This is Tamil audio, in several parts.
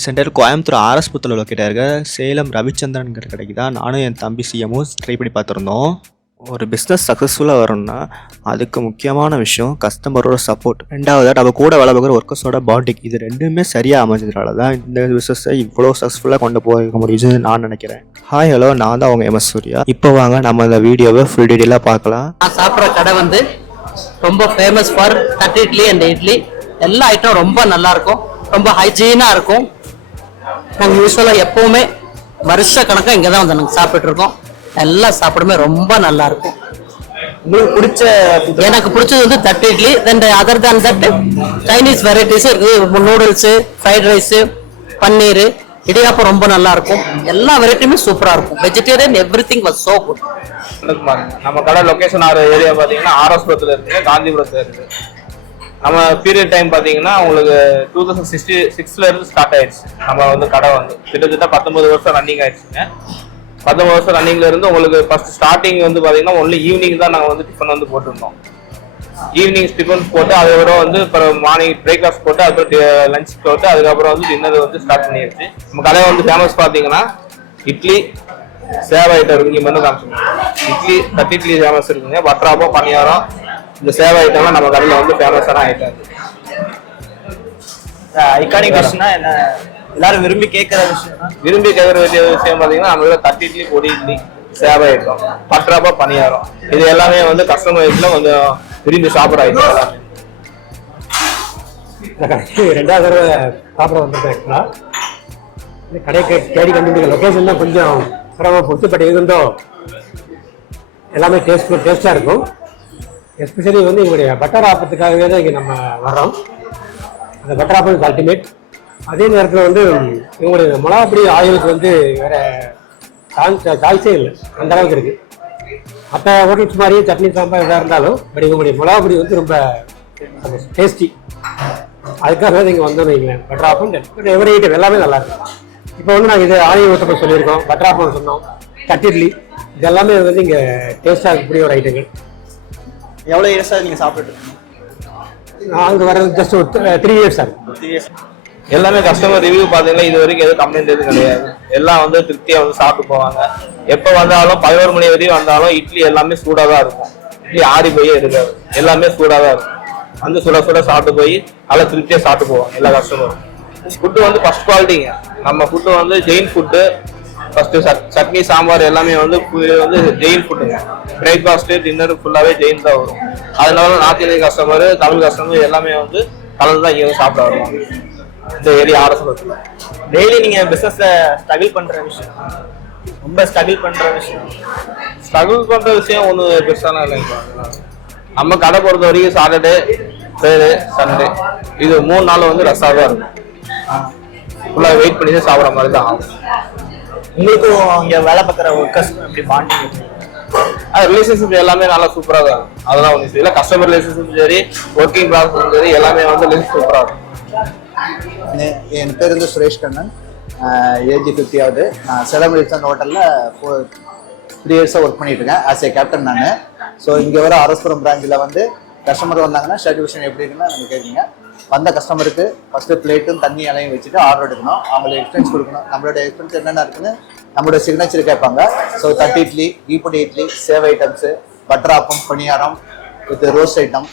சென்டர் கோயம்புத்தூர் ஆர்எஸ் புத்தில் லொக்கேட்டாக இருக்க சேலம் ரவிச்சந்திரன்கிற கடைக்கு தான் நானும் என் தம்பி சிஎமும் ட்ரை பண்ணி பார்த்துருந்தோம். ஒரு பிஸ்னஸ் சக்ஸஸ்ஃபுல்லாக வரணும்னா அதுக்கு முக்கியமான விஷயம் கஸ்டமரோட சப்போர்ட் ரெண்டாவது நம்ம கூட வேலை பார்க்குற ஒர்க்கர்ஸோட பாண்டிங் இது ரெண்டுமே சரியாக அமைஞ்சதுனால தான் இந்த பிஸ்னஸை இவ்வளோ சக்ஸஸ்ஃபுல்லாக கொண்டு போக முடியுதுன்னு நான் நினைக்கிறேன். ஹாய் ஹலோ நான் தான் அவங்க எம்எஸ் சூர்யா. இப்போ வாங்க நம்ம இந்த வீடியோவை ஃபுல் டீட்டெயிலாக பார்க்கலாம். நான் சாப்பிட்ற கடை வந்து ரொம்ப ஃபேமஸ் ஃபார் தட்டு இட்லி அண்ட் இட்லி. எல்லா ஐட்டம் ரொம்ப நல்லாயிருக்கும் ரொம்ப ஹைஜீனாக இருக்கும். நாங்கள் யூஸ்வலாக எப்போவுமே வருஷ கணக்காக இங்கே தான் வந்து நாங்கள் சாப்பிட்டு இருக்கோம் எல்லா சாப்பிடுமே ரொம்ப நல்லா இருக்கும். உங்களுக்கு பிடிச்ச எனக்கு பிடிச்சது வந்து தட்டு idli then other than that Chinese varieties இருக்குது. Noodles fried rice paneer idiyappam ரொம்ப நல்லா இருக்கும். எல்லா வெரைட்டியுமே சூப்பராக இருக்கும். Vegetarian everything was so good நம்ம கடை லொகேஷன் ஆகிற ஏரியா பார்த்தீங்கன்னா ஆர்எஸ்புரத்தில் இருக்கு காந்திபுரத்தில் இருக்கு. நம்ம பீரியட் டைம் பார்த்தீங்கன்னா உங்களுக்கு டூ தௌசண்ட் சிக்ஸ்டி சிக்ஸ்ல இருந்து ஸ்டார்ட் ஆயிடுச்சு. நம்ம வந்து கடை வந்து கிட்டத்தட்ட பத்தொன்பது வருஷம் ரன்னிங் ஆயிடுச்சுங்க. பத்தொன்பது வருஷம் ரன்னிங்ல இருந்து உங்களுக்கு ஃபர்ஸ்ட் ஸ்டார்டிங் வந்து பார்த்தீங்கன்னா ஒன்லி ஈவினிங் தான் நாங்கள் வந்து டிஃபன் வந்து போட்டிருந்தோம். ஈவினிங் டிஃபன் போட்டு அதோட வந்து அப்புறம் மார்னிங் பிரேக்ஃபாஸ்ட் போட்டு அதுக்கப்புறம் லஞ்ச் போட்டு அதுக்கப்புறம் வந்து டின்னர் வந்து ஸ்டார்ட் பண்ணிடுச்சு நம்ம கடை வந்து ஃபேமஸ் பார்த்தீங்கன்னா இட்லி சேவை ஐட்டம் இருக்கு இங்க வந்து இட்லி தட்டி இட்லி ஃபேமஸ் இருக்குங்க. பட்ராப்பம் பணியாரம் இந்த சேவை ஐட்டம்லாம் நம்ம கடையில் வந்து ஃபேமஸான ஐட்டம் ஐகானிக் டிஷ்னா என்ன? எல்லாரும் விரும்பி கேட்கிற விஷயம் விரும்பி கேட்குற வேண்டிய விஷயம் பார்த்தீங்கன்னா நம்ம தட்டு இட்லி பொடி இட்லி சேவை ஐட்டம் பட்ராப்பா பணியாரம். இது எல்லாமே வந்து கஸ்டமர் வீட்டில் கொஞ்சம் விரும்பி சாப்பிட்ற ஐட்டம் எல்லாமே. ரெண்டாவது தடவை சாப்பிட வந்திருக்கேன் ஆக்சுவலாக இந்த கடைக்கு தேடி கண்டுபிடிக்க லொக்கேஷன் தான் கொஞ்சம் சிரமம். பொறுத்து பட் இருந்தோ எல்லாமே டேஸ்ட் டேஸ்ட்டாக இருக்கும். எஸ்பெஷலி வந்து எங்களுடைய பட்டர் ஆப்பத்துக்காகவே தான் இங்கே நம்ம வர்றோம். அந்த பட்டர் ஆப்பம் அல்டிமேட் அதே நேரத்தில் வந்து இவங்களுடைய மிளகாப்பொடி ஆயிலுக்கு வந்து வேற சாய்ஸே இல்லை. அந்த அளவுக்கு இருக்குது மற்ற ஹோட்டல்ஸ் மாதிரியே சட்னி சாம்பார் எதாக இருந்தாலும் பட் இவங்களுடைய மிளகாப்பொடி வந்து ரொம்ப டேஸ்டி அதுக்காக தான் இங்கே வந்தோம் வைங்களேன். ஆப்பம் எவரி ஐட்டம் எல்லாமே நல்லா இருக்கும் இப்போ வந்து நாங்கள் இது ஆயுள் ஊத்தப்பம் சொல்லியிருக்கோம். பட்ராப்பம் சொன்னோம். தட்டிட்லி இதெல்லாமே வந்து இங்கே டேஸ்ட்டாக இருக்கக்கூடிய ஒரு ஐட்டங்கள் எவ்வளவு இயர்ஸா நீங்க சாப்பிட்டு இருக்கீங்க? அங்கே வர்றது ஜஸ்ட் ஒரு த்ரீ இயர்ஸ் ஆகும் எல்லாமே கஸ்டமர் ரிவ்யூ பார்த்தீங்கன்னா இது வரைக்கும் எதுவும் கம்ப்ளைண்ட் எதுவும் கிடையாது. எல்லாம் வந்து திருப்தியாக வந்து சாப்பிட்டு போவாங்க. எப்போ வந்தாலும் பதினோரு மணி வரையும் வந்தாலும் இட்லி எல்லாமே சூடாக தான் இருக்கும். இட்லி ஆறி போயே இருக்காது எல்லாமே சூடாக தான் இருக்கும். வந்து சுட சுட சாப்பிட்டு போய் நல்லா திருப்தியாக சாப்பிட்டு போவாங்க எல்லா கஸ்டமரும் ஃபுட்டு வந்து ஃபர்ஸ்ட் குவாலிட்டிங்க நம்ம ஃபுட்டு வந்து ஜெயின் ஃபுட்டு ஃபர்ஸ்ட் சட்னி சாம்பார் எல்லாமே வந்து வந்து ஜெயின் ஃபுட்டுங்க பிரேக்ஃபாஸ்ட்டு டின்னர் ஃபுல்லாகவே ஜெயின் தான் வரும். அதனால north Indian customer Tamil customer எல்லாமே வந்து கலந்து தான் இங்கே வந்து சாப்பிட வருவாங்க. இந்த ஏரியா ஆர்எஸ் டெய்லி நீங்கள் பிசினஸ்ல ஸ்ட்ரகிள் பண்ற விஷயம். ரொம்ப ஸ்ட்ரகிள் பண்ற விஷயம். ஸ்ட்ரகிள் பண்ற விஷயம் ஒன்றும் பெருசாலாம் இல்லைங்க நம்ம கடை பொறுத்த வரைக்கும் சாட்டர்டே ஃப்ரைடே சண்டே இது மூணு நாள் வந்து ரஸ்ஸாக தான் இருக்கும். ஃபுல்லாக வெயிட் பண்ணி தான் சாப்பிட்ற மாதிரி தான் ஆகும். உங்களுக்கும் இங்க வேலை பார்க்குற ஒர்க்கர்ஸ்க்கும் எப்படி பாண்டிங் அது ரிலேஷன்ஷிப் எல்லாமே நல்லா சூப்பராக தான். இருக்கும் அதெல்லாம் ஒன்றும் இல்லை. கஸ்டமர் ரிலேஷன்ஷிப் சரி ஒர்க்கிங் ப்ராசஸ் சரி எல்லாமே வந்து ரிலேஷன் சூப்பராக இருக்கும் என் என் பேர் வந்து சுரேஷ் கண்ணன். ஏஜ் ஃபிஃப்டி ஆகுது நான் சேலம் ரிச்சன் ஹோட்டலில் ஃபோர் த்ரீ இயர்ஸாக ஒர்க் பண்ணிட்டு இருக்கேன். ஆஸ் ஏ கேப்டன் நான். ஸோ இங்கே வர அரஸ்புரம் பிராஞ்சில் வந்து கஸ்டமர் வந்தாங்கன்னா ஷெட்யூஷன் எப்படி இருக்குன்னு நீங்கள் கேட்குங்க வந்த கஸ்டமருக்கு ஃபஸ்ட்டு பிளேட்டும் தண்ணி அலையும் வச்சுட்டு ஆர்டர் எடுக்கணும். அவங்களுக்கு எக்ஸ்பென்ஸ் கொடுக்கணும். நம்மளோட எக்ஸ்பென்ஸ் என்னென்ன இருக்குன்னு நம்மளோட சிக்னேச்சர் கேட்பாங்க. ஸோ தட்டு idli ஈப்பொடி idli sevai items butter appam paniyaram with roast item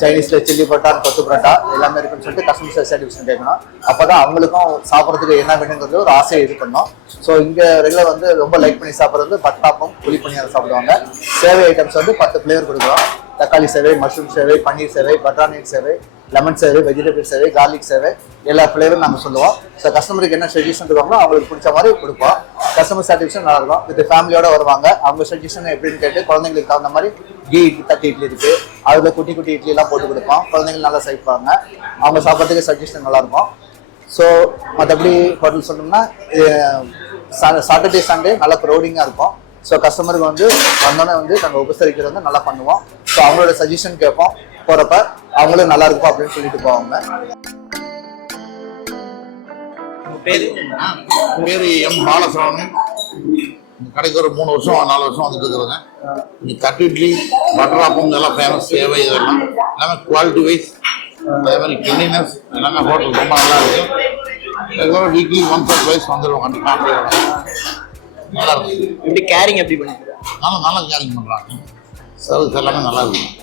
சைனீஸில் chilli parotta kothu parotta எல்லாமே இருக்குன்னு சொல்லிட்டு கஸ்டமர் சாட்டிஸ்ஃபேக்ஷன் கேட்கணும். அப்போ தான் அவங்களுக்கும் சாப்பிட்றதுக்கு என்ன வேணுங்கிறது ஒரு ஆசையை இது பண்ணோம். ஸோ இங்கே ரெகுலர் வந்து ரொம்ப லைக் பண்ணி சாப்பிட்றது பட்டாப்பம் புளி பணியாரம் சாப்பிடுவாங்க. சேவை ஐட்டம்ஸ் வந்து பத்து ஃப்ளேவர் கொடுக்குறோம். தக்காளி சேவை மஷ்ரூம் சேவை பன்னீர் சேவை பட்டாணியர் சேவை லெமன் சேவை வெஜிடபிள் சேவை கார்லிக் சேவை எல்லா ஃப்ளேவரும் நாங்கள் சொல்லுவோம். ஸோ கஸ்டமருக்கு என்ன சஜஷன் இருக்காங்களோ அவங்களுக்கு பிடிச்ச மாதிரி கொடுப்போம். கஸ்டமர் சாட்டிஸ்ஃபேக்ஷன் நல்லா இருக்கும் வித் ஃபேமிலியோட வருவாங்க. அவங்க சஜஷன் எப்படின்னு கேட்டு குழந்தைங்களுக்கு தகுந்த மாதிரி கீ தட்டி இட்லி இருக்குது அதில் குட்டி குட்டி இட்லி போட்டு கொடுப்போம். குழந்தைங்க நல்லா சைப்பாங்க அவங்க சாப்பிட்றதுக்கு சஜஷன் நல்லாயிருக்கும். ஸோ மற்றபடி ஹோட்டல் சொன்னோம்னா சாட்டர்டே சண்டே நல்லா க்ரௌடிங்காக இருக்கும். ஸோ கஸ்டமருக்கு வந்து வந்தோடனே வந்து நாங்கள் உபசரிக்கிறது வந்து நல்லா பண்ணுவோம். ஸோ அவங்களோட சஜஷன் கேட்போம். போகிறப்ப அவங்களும் நல்லா இருக்கும் அப்படின்னு சொல்லிட்டு போவாங்க. பேரு? பேர் எம் பாலசரவணன் இந்த கடைக்கு ஒரு மூணு வருஷம் நாலு வருஷம் வந்துட்டு இருக்கிறேங்க. தட்டு இட்லி பட்டர் ஆப்பம் இதெல்லாம் ஃபேமஸ் சேவை இதெல்லாம். எல்லாமே குவாலிட்டி வைஸ் அதே மாதிரி கிளீனஸ் எல்லாமே ஹோட்டல் ரொம்ப நல்லா இருக்கு. ரெகுலராக வீக்லி ஒன்ஸ் ஆர் ட்வைஸ் வந்துடுவோம் ஃபேமிலியோட நல்லா இருக்கும் எப்படி கேரிங் எப்படி பண்ணிருக்கீங்க நல்லா நல்லா கேரிங் பண்ணுறாங்க சர்வீஸ் எல்லாமே நல்லா இருக்கும்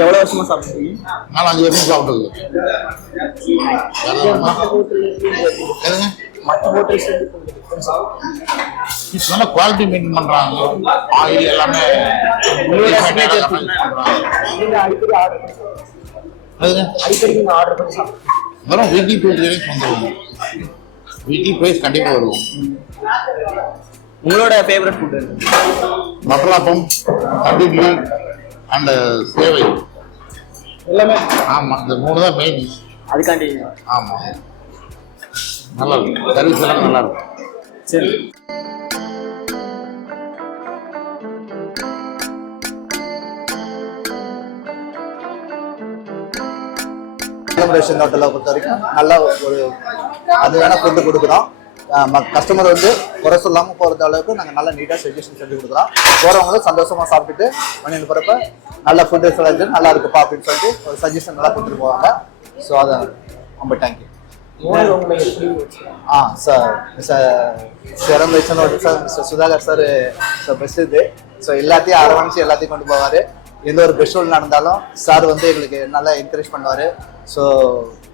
எவ்வளவு வருஷமா சாப்பிட்டுருக்கீங்க? நாலு அஞ்சு வருஷம் சாப்பிட்டது. நல்ல குவாலிட்டி மெயின்டைன் பண்றாங்க. ஆயில் எல்லாமே வரும் வீக்லி டூ த்ரீ வந்துருவோம் வீக்லி ப்ரைஸ் கண்டிப்பாக வருவோம். உங்களோட ஃபேவரட் ஃபுட் மட்டலாப்பம் தட்டிட்லி அண்ட் சேவை. எல்லாமே. ஆமாம் இந்த மூணு தான் மெயின் அதுக்காண்டி. ஆமாம் நல்லா இருக்கும். சர்வீஸ் எல்லாம் நல்லா இருக்கும். சரி. செலிப்ரேஷன் ஹோட்டலை பொறுத்த வரைக்கும் நல்ல ஒரு அதுவான ஃபுட்டு கொடுக்குறோம். கஸ்டமர் வந்து குறை சொல்லாமல் போகிறது அளவுக்கு நாங்கள் நல்ல நீட்டாக சஜஷன் செஞ்சு கொடுக்குறோம். போகிறவங்களும் சந்தோஷமாக சாப்பிட்டுட்டு மணி போகிறப்ப நல்ல ஃபுட்டு செலக்ட் நல்லா இருக்குப்பா அப்படின்னு சொல்லிட்டு ஒரு சஜஷன் நல்லா கொடுத்துட்டு போவாங்க. ஸோ அதை ரொம்ப தேங்க்யூ? ஆ சார் சிரம் வைச்சனோட sir Sudhakar sir sir best இது. ஸோ எல்லாத்தையும் அரவணைச்சு எல்லாத்தையும் கொண்டு போவார். எந்த ஒரு ஃபெஸ்டிவல் நடந்தாலும் சார் வந்து எங்களுக்கு நல்லா என்கரேஜ் பண்ணுவார். ஸோ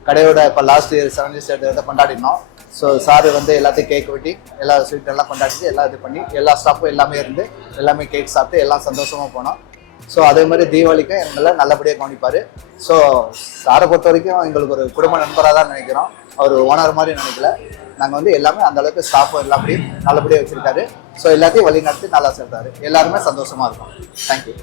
கடையோட இப்போ லாஸ்ட் இயர் செவன் இயர்ஸ் கொண்டாடினோம். ஸோ சார் வந்து எல்லாத்தையும் கேக் வெட்டி எல்லா ஸ்வீட் எல்லாம் கொண்டாடிட்டு எல்லாம் இது பண்ணி எல்லா ஸ்டாஃபும் எல்லாமே இருந்து எல்லாமே கேக் சாப்பிட்டு எல்லாம் சந்தோஷமாக போனோம். ஸோ அதே மாதிரி தீபாவளிக்கும் எங்களை நல்லபடியாக கவனிப்பார். ஸோ சாரை பொறுத்த வரைக்கும் எங்களுக்கு ஒரு குடும்ப நண்பராக தான் நினைக்கிறோம். அவர் ஓனர் மாதிரி நினைக்கல. நாங்கள் வந்து எல்லாமே அந்த அளவுக்கு ஸ்டாஃபும் எல்லாத்தையும் நல்லபடியாக வச்சுருக்காரு. ஸோ எல்லாத்தையும் வழி நடத்தி நல்லா சேர்த்தாரு எல்லாருமே சந்தோஷமாக இருக்கும். தேங்க்யூ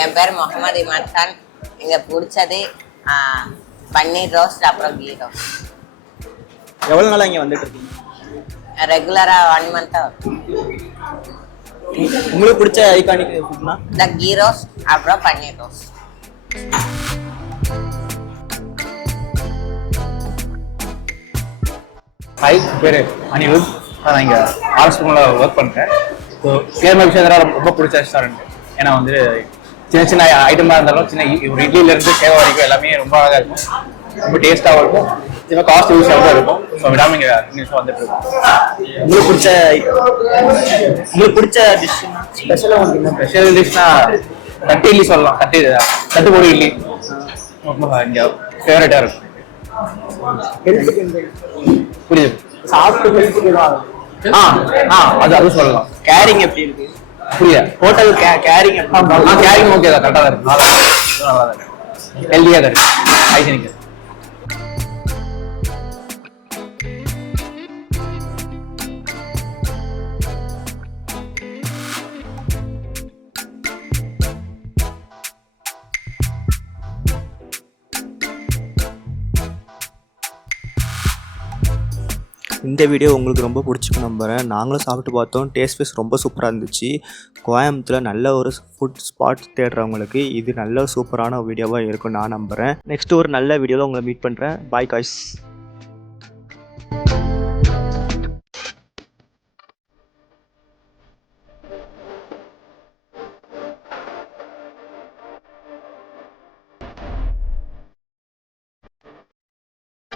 என் பேர் முகமது இமான் கான் இங்கே பிடிச்சது பன்னீர் ரோஸ்ட் அப்புறம் கீ ரோஸ்ட். எவ்வளவு நாளா இங்க வந்துட்டு இருக்கீங்க? ரெகுலராக ஒன் மந்த்தாக உங்களுக்கு பிடிச்ச ஐகானிக் ஃபுட்னா இந்த கீ ரோஸ்ட் அப்புறம் பன்னீர் ரோஸ்ட். ஹாய் பேர் அனிருத். நான் இங்கே ஆர்எஸ்எம்மில் ஒர்க் பண்ணுறேன் ஸோ கேரளா விஷயத்தில் ரொம்ப பிடிச்ச ரெஸ்டாரண்ட் ஏன்னா வந்து சின்ன சின்ன ஐட்டமாக இருந்தாலும் சின்ன ஒரு இட்லியிலேருந்து சேவை வரைக்கும் எல்லாமே ரொம்ப அழகாக இருக்கும். ரொம்ப டேஸ்ட்டாகவும் இருக்கும். சின்ன காஸ்ட் யூஸாகவும் இருக்கும். ஸோ விடாமல் இங்கே நியூஸாக வந்துட்டு இருக்கோம் உங்களுக்கு பிடிச்ச உங்களுக்கு பிடிச்ச டிஷ் ஸ்பெஷலாக உங்களுக்கு ஸ்பெஷல் டிஷ்னா தட்டு இட்லி சொல்லலாம். தட்டு தட்டுப்பொடி இட்லி. ரொம்ப இங்கே ஃபேவரட்டாக இருக்கும். புரியுது? சாப்பிட்டு ஆ ஆ அது அது சொல்லலாம். கேரிங் எப்படி இருக்கு? புரியல. ஹோட்டல் கேரிங் கேரிங் ஓகே தான். கரெக்டாக தான் இருக்கு. நல்லா தான் இருக்கு. நல்லா தான் இருக்கு. ஹெல்த்தியாக தான் இருக்கு. ஹைஜீனிக் இந்த வீடியோ உங்களுக்கு ரொம்ப பிடிச்சிக்கு நம்புகிறேன் நாங்களும் சாப்பிட்டு பார்த்தோம். டேஸ்ட் வைஸ் ரொம்ப சூப்பராக இருந்துச்சு. கோயம்புத்தூரில் நல்ல ஒரு ஃபுட் ஸ்பாட் தேடுறவங்களுக்கு இது நல்ல சூப்பரான வீடியோவாக இருக்கும் நான் நம்புகிறேன் நெக்ஸ்ட் ஒரு நல்ல வீடியோவில் உங்களை மீட் பண்ணுறேன் பாய் காய்ஸ்